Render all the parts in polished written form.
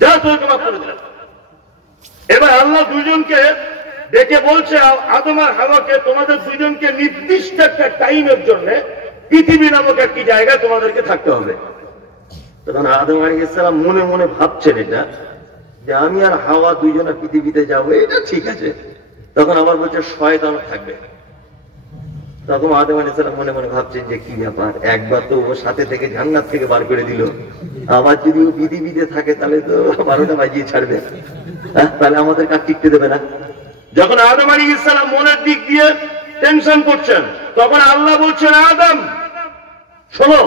যা তোকে মাফ করে দিলাম। এবার আল্লাহ দুইজনকে ডেকে বলছে, আদম আর হাওয়াকে তোমাদের দুইজনকে নির্দিষ্ট একটা টাইমের জন্য পৃথিবী নামক একটি জায়গায় তোমাদেরকে থাকতে হবে। তখন আদম আলাইহিস সালাম মনে মনে ভাবছেন এটা যে আমি আর হাওয়া দুইজনে পৃথিবীতে যাবো, এটা ঠিক আছে। তখন আবার বলছে শয়তান থাকবে। তখন আদম আলাইহিস সালাম মনে মনে ভাবছেন যে কি ব্যাপার, একবার তো ওর সাথে থেকে জান্নাত থেকে বার করে দিল, আবার যদি ও পৃথিবীতে থাকে তাহলে তো 12টা বাজিয়ে ছাড়বে, তাহলে আমাদের কাজ টিকতে দেবে না। যখন আদম আলাইহিস সালাম মনের দিক দিয়ে টেনশন করছেন, তখন আল্লাহ বলছেন, আদম শোনো,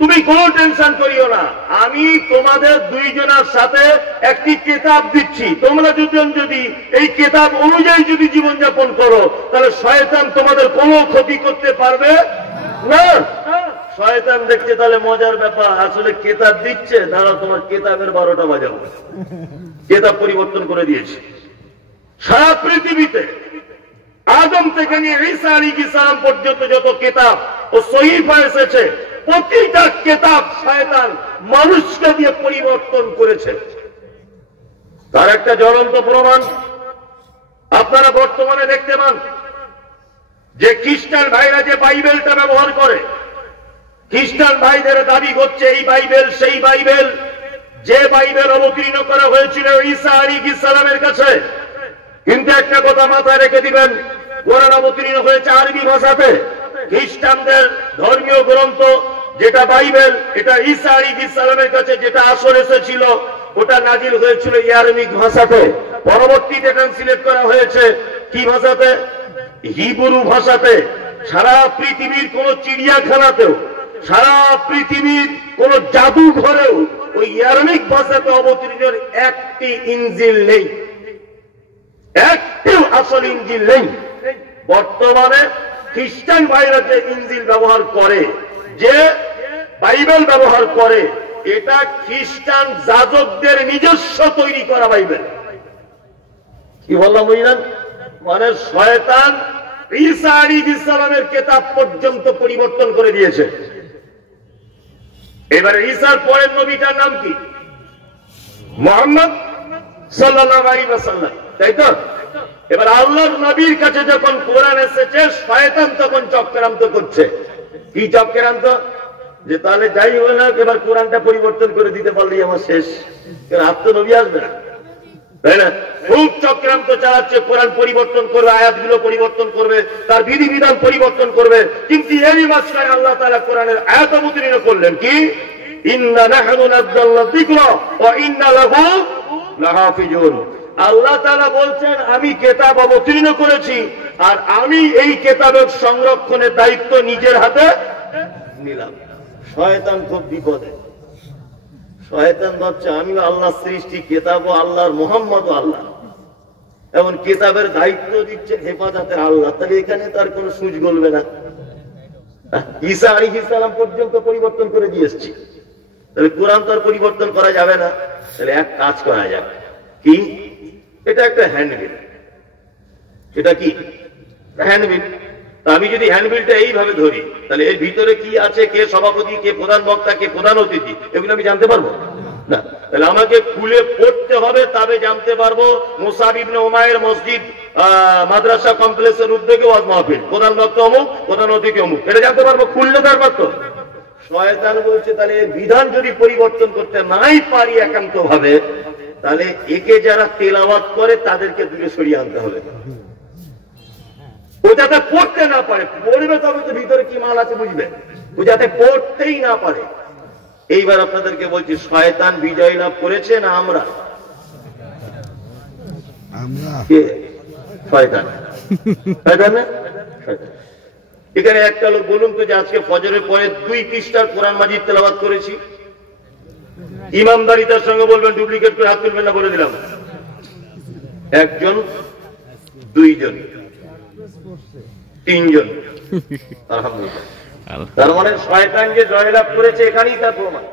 তুমি কোনো টেনশন করিও না, আমি তোমাদের দুইজনের সাথে একটি কিতাব দিচ্ছি, তোমরা দুজন যদি এই কিতাব অনুযায়ী যদি জীবনযাপন করো তাহলে শয়তান তোমাদের কোনো ক্ষতি করতে পারবে না। শয়তান দেখছে তাহলে মজার ব্যাপার, আসলে কিতাব দিচ্ছে, দাঁড়া তোমার কিতাবের 12টা বাজাবো। কিতাব পরিবর্তন করে দিয়েছে। সারা পৃথিবীতে আদম থেকে নিয়ে ঈসা আলাইহিস সালাম পর্যন্ত যত কিতাব ও সহিফা এসেছে, প্রতিটা কিতাব শয়তান মানুষকে দিয়ে পরিবর্তন করেছে। তার একটা জ্বলন্ত প্রমাণ আপনারা বর্তমানে দেখতে পান যে খ্রিস্টান ভাইরা যে বাইবেলটা ব্যবহার করে, খ্রিস্টান ভাইদের দাবি করছে এই বাইবেল সেই বাইবেল, যে বাইবেল অবতীর্ণ করা হয়েছিল ঈসা আলাইহিস সালামের কাছে। কিন্তু একটা কথা মাথায় রেখে দিবেন, কোরআন অবতীর্ণ হয়েছে আরবি ভাষাতে। খ্রিস্টানদের ধর্মীয় গ্রন্থ যেটা বাইবেল, এটা ঈসা আলাইহিস সালামের কাছে যেটা আসর এসেছিল ওটা নাজিল হয়েছিল আরামিক ভাষাতে। পরবর্তীতে ট্রান্সলেট করা হয়েছে কি ভাষাতে? হিব্রু ভাষাতে। সারা পৃথিবীর কোন চিড়িয়াখানাতেও, সারা পৃথিবীর কোন জাদুঘরেও ওই আরামিক ভাষাতে অবতীর্ণ একটি ইনজিল নেই, একটি আসল ইনজিল নেই। বর্তমানে খ্রিস্টান ভাইরা যে ইনজিল ব্যবহার করে, যে বাইবেল ব্যবহার করে, এটা খ্রিস্টান যাজকদের নিজস্ব তৈরি করা বাইবেল। কি বললাম বুঝলেন? মানে শয়তান ঈসা আলাইহিস সালামের কিতাব পর্যন্ত পরিবর্তন করে দিয়েছে। এবারে ঈসার পরের নবীটার নাম কি? মুহাম্মদ সাল্লাল্লাহু আলাইহি ওয়াসাল্লাম, তাই তো? এবার আল্লাহর নবীর কাছে যখন কোরআন এসেছে, শয়তান তখন চক্রান্ত করছে। কি চক্রান্ত? যে তাহলে যাই হলো না, এবার কোরআনটা পরিবর্তন করে দিতে পারলেই আমার শেষ, আর তো নবী আসবে না, তাই না? খুব চক্রান্ত চালাচ্ছে, কোরআন পরিবর্তন করবে, আয়াতগুলো পরিবর্তন করবে, তার বিধিবিধান পরিবর্তন করবে। কিন্তু এরই মাঝখানে আল্লাহ তাআলা কোরআনের আয়াত অবতীর্ণ করলেন কি? ইন্না নাহনু নাযালনা যিকরা ওয়া ইন্না লাহু লাহাফিজুন। আল্লাহ তাআলা বলছেন আমি কিতাব অবতীর্ণ করেছি আর আমি এই কিতাবের সংরক্ষণের দায়িত্ব নিজের হাতে নিলাম। শয়তান খুব বিপদে। শয়তান ভাবছে আমি আল্লাহর সৃষ্টি, কিতাব ও আল্লাহর, মুহাম্মদ ও আল্লাহ, এমন কিতাবের দায়িত্ব দিচ্ছে হেফাজতের আল্লাহ, তাহলে এখানে তার কোনো সুজ গলবে না। ঈসা আলাইহিস সালাম পর্যন্ত পরিবর্তন করে দিয়ে এসেছি, তাহলে কোরআন তো আর পরিবর্তন করা যাবে না। তাহলে এক কাজ করা যাবে কি? এটা একটা হ্যান্ডবিল। এটা কি? হ্যান্ডবিল। আমি যদি হ্যান্ডবিলটা এইভাবে ধরি, তাহলে এর ভিতরে কি আছে, কে সভাপতি, কে প্রধান বক্তা, কে প্রধান অতিথি, এগুলো আমি জানতে পারবো না। তাহলে আমাকে খুলে পড়তে হবে, তবে জানতে পারবো মুসাব ইবনে উমাইর মসজিদ মাদ্রাসা কমপ্লেক্সের উদ্যোগে ওয়াজ মাহফিল, প্রধান বক্তা অমুক, প্রধান অতিথি অমুক, এটা জানতে পারবো, খুললে তার পারতো। শয়তান বলছে তাহলে এর বিধান যদি পরিবর্তন করতে নাই পারি একান্ত ভাবে, তাহলে একে যারা তেলাওয়াত করে তাদেরকে দূরে সরিয়ে আনতে হবে, ও যাতে পড়তে না পারে। পড়বে তবে তো ভিতরে কি মাল আছে বুঝবে, ও যাতে পড়তেই না পারে। এইবার আপনাদেরকে বলছি, শয়তান বিজয় লাভ করেছে না আমরা? শয়তান। এখানে একটা লোক বলুন তো যে আজকে ফজরের পরে 2 পৃষ্ঠার কোরআন মাজিদ তেলাওয়াত করেছি, ইমামদারিতার সঙ্গে বলবেন, ডুপ্লিকেট করে হাত তুলবেন না, বলে দিলাম। একজন, দুইজন, তিনজন, আলহামদুলিল্লাহ। তার মানে শয়তান যে জয়লাভ করেছে এখানেই তার প্রমাণ,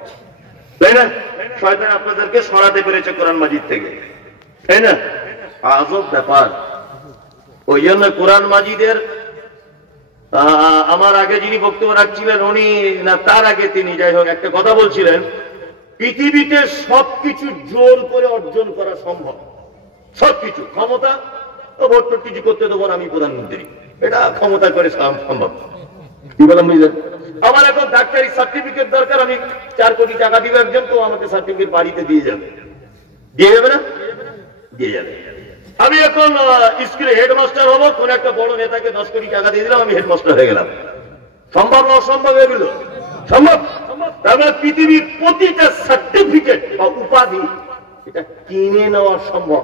তাই না? শয়তান আপনাদেরকে সরাতে পেরেছে কোরআন মাজিদ থেকে, তাই না? আজব ব্যাপার। ওই জন্য কোরআন মাজিদের আমার আগে যিনি বক্তব্য রাখছিলেন উনি, না তার আগে তিনি, যাই হোক, একটা কথা বলছিলেন পৃথিবীতে সবকিছু জোর করে অর্জন করা সম্ভব, সবকিছু ক্ষমতা ভোট কিছু করতে দেবো না, আমি প্রধানমন্ত্রী, এটা ক্ষমতা করে সম্ভব। কি বললাম বুঝলেন? আমার এখন ডাক্তারি সার্টিফিকেট দরকার, আমি 4 কোটি টাকা দিব একজন, তো আমাকে সার্টিফিকেট বাড়িতে দিয়ে যাবে, দিয়ে যাবে না? দিয়ে যাবে। আমি এখন স্কুলে হেডমাস্টার হবো, কোন একটা বড় নেতাকে 10 কোটি টাকা দিয়ে দিলাম, আমি হেডমাস্টার হয়ে গেলাম। সম্ভব না অসম্ভব এগুলো? সম্ভব। তারপরে পৃথিবীর প্রতিটা সার্টিফিকেট বা উপাধি এটা কিনে নেওয়া সম্ভব।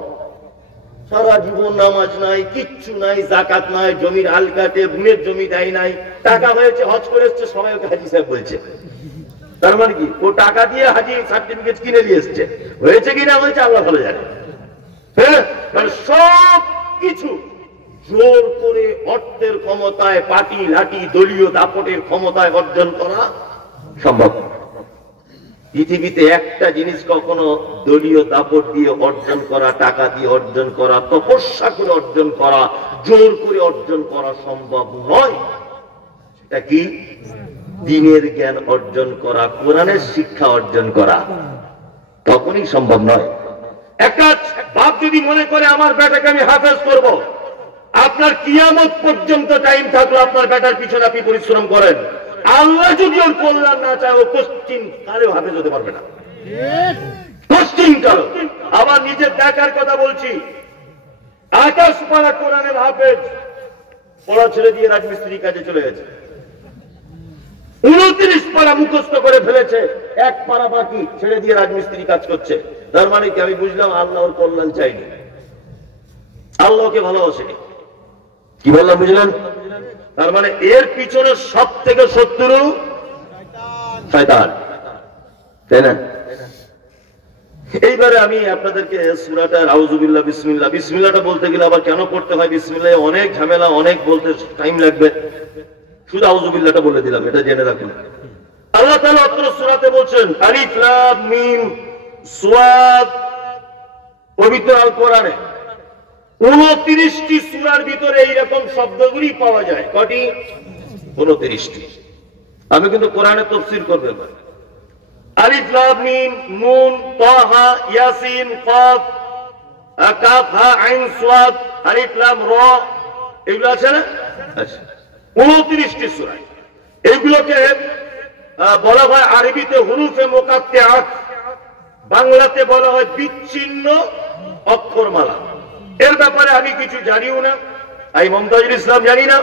সারা জীবন নামাজ নাই, কিচ্ছু নাই, জাকাত নাই, জমির হাল কাটে, বুনের জমি দেয় নাই, টাকা হয়েছে, হজ করে এসছে, সবাই ওকে হাজি সাহেব বলছে। তার মানে কি? ও টাকা দিয়ে হাজি সার্টিফিকেট কিনে নিয়ে এসছে, হয়েছে কিনা হয়েছে আল্লাহ ভালো জানে। হ্যাঁ, সব কিছু জোর করে অর্থের ক্ষমতায়, পার্টি লাঠি দলীয় দাপটের ক্ষমতায় অর্জন করা সম্ভব। পৃথিবীতে একটা জিনিস কখনো দলীয় দাপট দিয়ে অর্জন করা, টাকা দিয়ে অর্জন করা, তপস্যা করে অর্জন করা, জোর করে অর্জন করা সম্ভব নয়। সেটা কি? দ্বীনের জ্ঞান অর্জন করা, কোরআনের শিক্ষা অর্জন করা, তখনই সম্ভব নয়। একটা বাপ যদি মনে করে আমার বেটাকে আমি হাফেজ করব, আপনার কিয়ামত পর্যন্ত টাইম থাকলো আপনার বেটার পিছনে আপনি পরিশ্রম করেন, আল্লাহ যদি ওর কল্যাণ না চায় ও কোশ্চিন কালেও হাফেজ হতে পারবে না, কোশ্চিন কালো। আবার নিজের দেখার কথা বলছি, আকাশ পাড়া কোরআনের হাফেজ পড়া ছেড়ে দিয়ে রাজমিস্ত্রির কাজে চলে গেছে, 29 পারা মুখস্থ করে ফেলেছে, 1 পারা বাকি, ছেড়ে দিয়ে রাজমিস্ত্রি কাজ করছে। তার মানে কি? আমি বুঝলাম আল্লাহ ওর কল্যাণ চাইনি, আল্লাহকে ভালোবাসেনি। কি বললাম বুঝলেন? তার মানে এর পিছনে সব থেকে শত্রু শয়তান, তাই না? এইবারে আমি আপনাদেরকে সূরাটা আউযুবিল্লাহ বিসমিল্লাহ, বিসমিল্লাহটা বলতে গেলে আবার কেন পড়তে হয় বিসমিল্লাহ, অনেক ঝামেলা, অনেক বলতে টাইম লাগবে, শুধু আউযুবিল্লাহটা বলে দিলাম, এটা জেনে রাখুন। আল্লাহ তাআলা অত্র সূরাতে বলছেন আলিফ লাম মিম সাদ, পবিত্র আল কোরআনে 29টি সূরার ভিতরে এইরকম শব্দগুলি পাওয়া যায়। কটি? 29টি। আমি কিন্তু কোরআনের তাফসীর করব এবার। আলিফ লাম মিম নুন তাহা ইয়াসিন কাফ কাফ হা আইন সাদ আলিফ লাম র, এগুলো আছে না? আচ্ছা, 29টি সূরা। এগুলোকে বলা হয় আরবিতে হুরুফে মুকাত্তাআত, বাংলাতে বলা হয় বিচ্ছিন্ন অক্ষরমালা। এর ব্যাপারে আমি কিছু জানিও না, আমি মমতাজুল ইসলাম জানি না।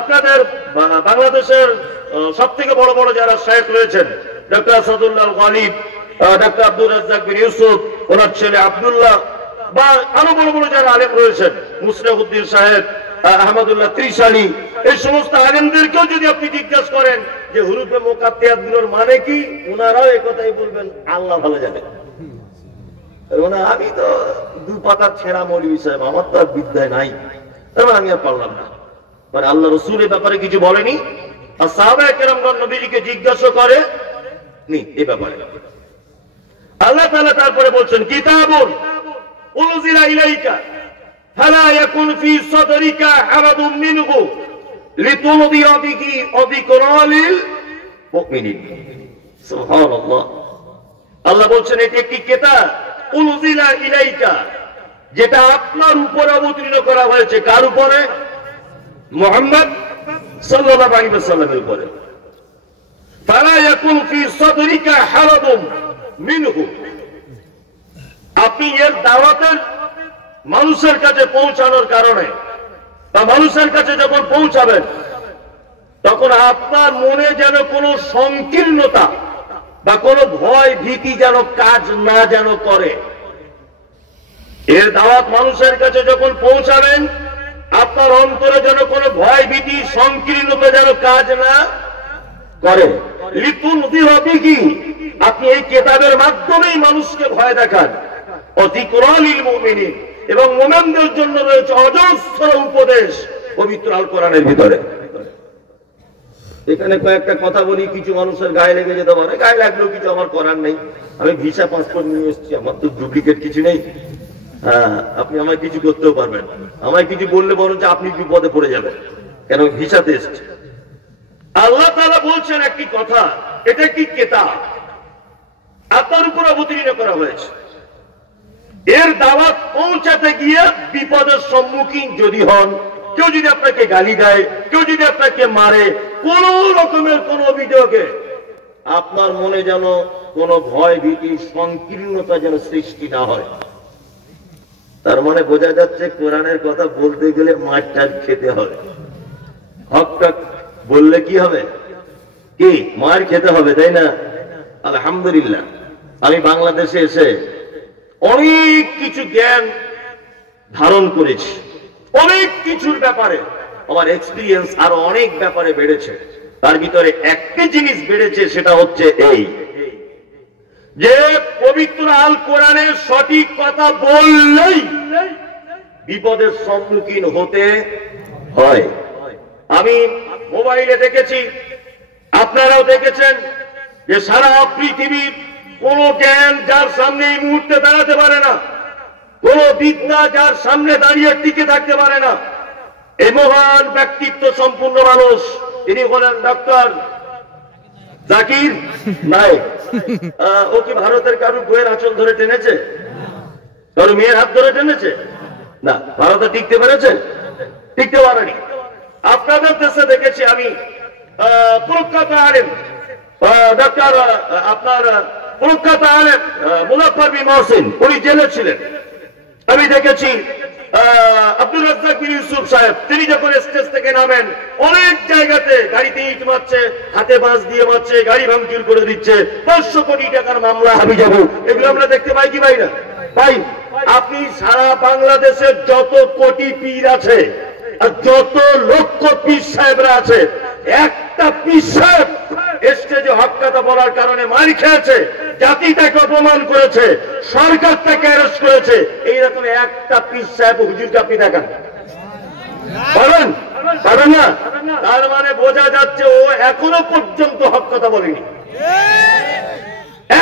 আপনাদের বাংলাদেশের সব থেকে বড় বড় যারা শায়েখ রয়েছেন, ডক্টর আসাদুল্লাহ গালিব, ডক্টর আব্দুর রাজ্জাক বিন ইউসুফ, ওনার ছেলে আব্দুল্লাহ, বা আরো বড় বড় যারা আলেম রয়েছেন, মুসলিউদ্দিন সাহেব, আহমদুল্লাহ ত্রিশালী, এই সমস্ত আলেমদেরকেও যদি আপনি জিজ্ঞাসা করেন যে হুরুফে মুকাত্তাআত গুলোর মানে কি, ওনারাও এই কথাই বলবেন আল্লাহ ভালো জানে। আমি তো 2 পাতার ছেঁড়া মৌলভী সাহেব, আমার তো আর বিদ্যায় নাই, তারপর আমি আর পারলাম না। মানে আল্লাহ রাসূল এই ব্যাপারে কিছু বলেনি, আর সাহাবায়ে কেরামগণ নবীজিকে জিজ্ঞাসা করে নি এই ব্যাপারে। আল্লাহ তাআলা তারপরে বলছেন কিতাবুন উনজিলা ইলাইকা ফালা ইয়াকুন ফি সাদরিকা হারাদুম মিনহু লিতুনদিরা বিহি ওয়া যিকরা লিল মুমিনিন। সুবহানাল্লাহ। আল্লাহ বলছেন এটি একটি কিতাব উনজিলা ইলাইকা, যেটা আপনার উপরে অবতীর্ণ করা হয়েছে। কার উপরে? মুহাম্মদ সাল্লাল্লাহু আলাইহি ওয়াসাল্লামের উপরে। ফালা ইয়াকুন ফি সাদরিকা হারাদুম মিনহু, আপনি এর দাওয়াতের মানুষের কাছে পৌঁছানোর কারণে বা মানুষের কাছে যখন পৌঁছাবেন তখন আপনার মনে যেন কোনো সংকীর্ণতা বা কোনো ভয় ভীতি যেন কাজ না যেন করে। এর দাওয়াত মানুষের কাছে যখন পৌঁছাবেন আপনার অন্তরে যেন কোনো ভয় ভীতি সংকীর্ণতা যেন কাজ না করে। লিতুনদিরা বিহি, আপনি এই কিতাবের মাধ্যমেই মানুষকে ভয় দেখান। ওয়া যিকরা লিল মুমিনিন, এবং মুমিনদের জন্য রয়েছে অজস্র উপদেশ পবিত্র আল কোরআনের ভিতরে। এখানে কয়েকটা কথা বলি, কিছু মানুষের গায়ে লেগে যেতে পারে, গায়ে লাগলেও কিছু আমার করার নেই। আমি ভিসা পাসপোর্ট নিয়ে এসেছি, আমার তো ডুপ্লিকেট কিছু নেই। হ্যাঁ, আপনি আমায় কিছু করতেও পারবেন, আমায় কিছু বললে বরঞ্চ আপনি বিপদে পড়ে যাবেন, কেন ভিসাতে এসেছে। আল্লাহ তাআলা বলছেন একটি কথা, এটা কি কিতাব, আপনার উপর অবতীর্ণ করা হয়েছে। এর দাওয়াত পৌঁছাতে গিয়ে বিপদের সম্মুখীন যদি হন, কেউ যদি আপনাকে গালি দেয়, কেউ যদি আপনাকে মারে, কোন রকমের কোন অভিযোগে আপনার মনে যেন কোন ভয় ভীতি সংকীর্ণতা যেন সৃষ্টি না হয়। তার মানে বোঝা যাচ্ছে কোরআনের কথা বলতে গেলে মারটার খেতে হবে। হকটা বললে কি হবে, কি মার খেতে হবে, তাই না? আলহামদুলিল্লাহ আমি বাংলাদেশে এসে অনেক কিছু জ্ঞান ধারণ করেছি, অনেক কিছুর ব্যাপারে আমার এক্সপিরিয়েন্স আরো অনেক ব্যাপারে বেড়েছে। তার ভিতরে একটা জিনিস বেড়েছে, সেটা হচ্ছে এই যে পবিত্র আল কোরআনের সঠিক কথা বললেই বিপদের সম্মুখীন হতে হয়। আমি মোবাইলে দেখেছি, আপনারাও দেখেছেন যে সারা পৃথিবীর কোন জ্ঞান যার সামনে এই মুহূর্তে দাঁড়াতে পারে না, কোন বিদ্যা যার সামনে দাঁড়িয়ে টিকে থাকতে পারে না। এই মহান ব্যক্তিত্ব সম্পূর্ণ মানুষ, তিনি হলেন ডক্টর জাকির নায়েক। ও কি ভারতের কারোর বইয়ের আঁচল ধরে টেনেছে, কারো মেয়ের হাত ধরে টেনেছে? না, ভারতে টিকতে পেরেছে? টিকতে পারেনি। আপনাদের দেশে দেখেছি আমি প্রখ্যাত আলেম ডক্টর আপনার প্রখ্যাত আলেম মুজাফফর বিন মহসিন, উনি জেলে ছিলেন। আমি দেখেছি আব্দুর রাজ্জাক বিন ইউসুফ সাহেব, তিনি যখন স্টেজ থেকে নামেন অনেক জায়গাতে গাড়িতে ইট মারছে, হাতে বাঁশ দিয়ে মারছে, গাড়ি ভাঙচুর করে দিচ্ছে, 500 কোটি টাকার মামলা হাবিজাবি, এগুলো আমরা দেখতে পাই কি পাই না? পাই। আপনি সারা বাংলাদেশের যত কোটি পীর আছে আর যত লক্ষ পীর সাহেবরা আছে, একটা পীর সাহেব স্টেজে হক কথা বলার কারণে মার খেয়েছে, জাতি তাকে অপমান করেছে, সরকার তাকে অ্যারেস্ট করেছে, এইরকম একটা পীর সাহেব হুজুরকে আপনি দেখান পারেন? পারেন না। তার মানে বোঝা যাচ্ছে ও এখনো পর্যন্ত হক কথা বলেনি,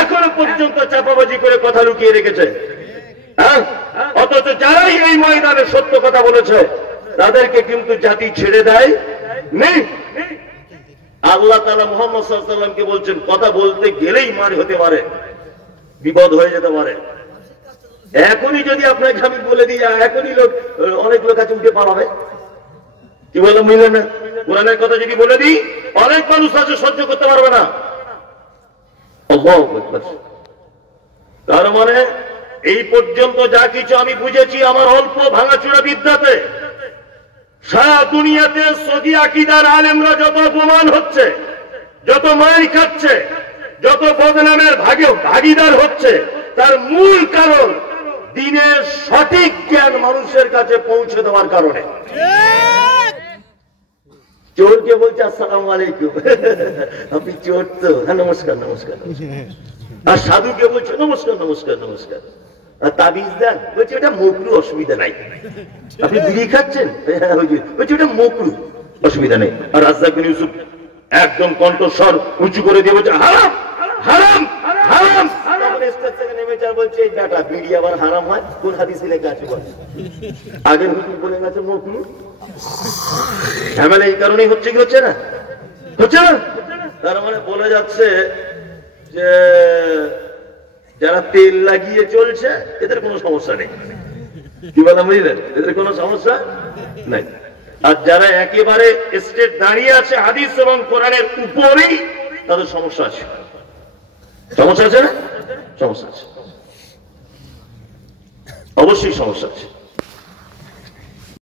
এখনো পর্যন্ত চাপাবাজি করে কথা লুকিয়ে রেখেছে। অথচ যারাই এই ময়দানে সত্য কথা বলেছে তাদেরকে কিন্তু জাতি ছেড়ে দেয় নেই। আল্লাহ তাআলা মুহাম্মদ সাল্লাল্লাহু আলাইহি ওয়াসাল্লামকে বলছেন কথা বলতে গেলেই মার হতে পারে, বিপদ হয়ে যেতে পারে। এখনই যদি আপনাকে আমি বলে দিই, এখনই অনেক লোক আছে উঠে পালাবে। কি বললাম বুঝলেন না? কোরআনের কথা যদি বলে দিই, অনেক মানুষ আছে সহ্য করতে পারবে না। আল্লাহু আকবার। তার মানে এই পর্যন্ত যা কিছু আমি বুঝেছি আমার অল্প ভাঙাচোরা বিদ্যাতে, সারা দুনিয়াতে সগী আকীদার আলেমরা যত অপমান হচ্ছে, যত মার খাচ্ছে, যত বদনামের ভাগীদার হচ্ছে, তার মূল কারণ দ্বীনের সঠিক জ্ঞান মানুষের কাছে পৌঁছে দেওয়ার কারণে। চোরকে বলছে আসসালামু আলাইকুম, আপনি চোর তো? হ্যাঁ নমস্কার নমস্কার। আর সাধুকে বলছে নমস্কার নমস্কার নমস্কার। আর তাবিজ দেন, বলছে এটা মকরু, অসুবিধা নাই। আপনি বিড়ি খাচ্ছেন, বলছে এটা মকরু, অসুবিধা নেই। আর রাজ্জাক বিন ইউসুফ একদম কণ্ঠস্বর উঁচু করে দিয়ে বলছে হারাম হারাম হারাম। স্টেজ থেকে নেমে যা বলছে এই বেটা বিড়ি আবার হারাম হয়, কোন হাদিসে লেখা আছে বল? আগের হুজুর বলে গেছে মকরু। ঝামেলা এই কারণেই হচ্ছে, কি হচ্ছে না? হচ্ছে না। তার মানে বলে যাচ্ছে যে যারা তেল লাগিয়ে চলছে এদের কোনো সমস্যা নেই। কি বললাম বুঝলেন? এদের কোনো সমস্যা নাই। আর যারা একেবারে স্টেট দাঁড়িয়ে আছে হাদিস এবং কোরআনের উপরেই, তাদের সমস্যা আছে। সমস্যা আছে না? সমস্যা আছে, অবশ্যই সমস্যা আছে।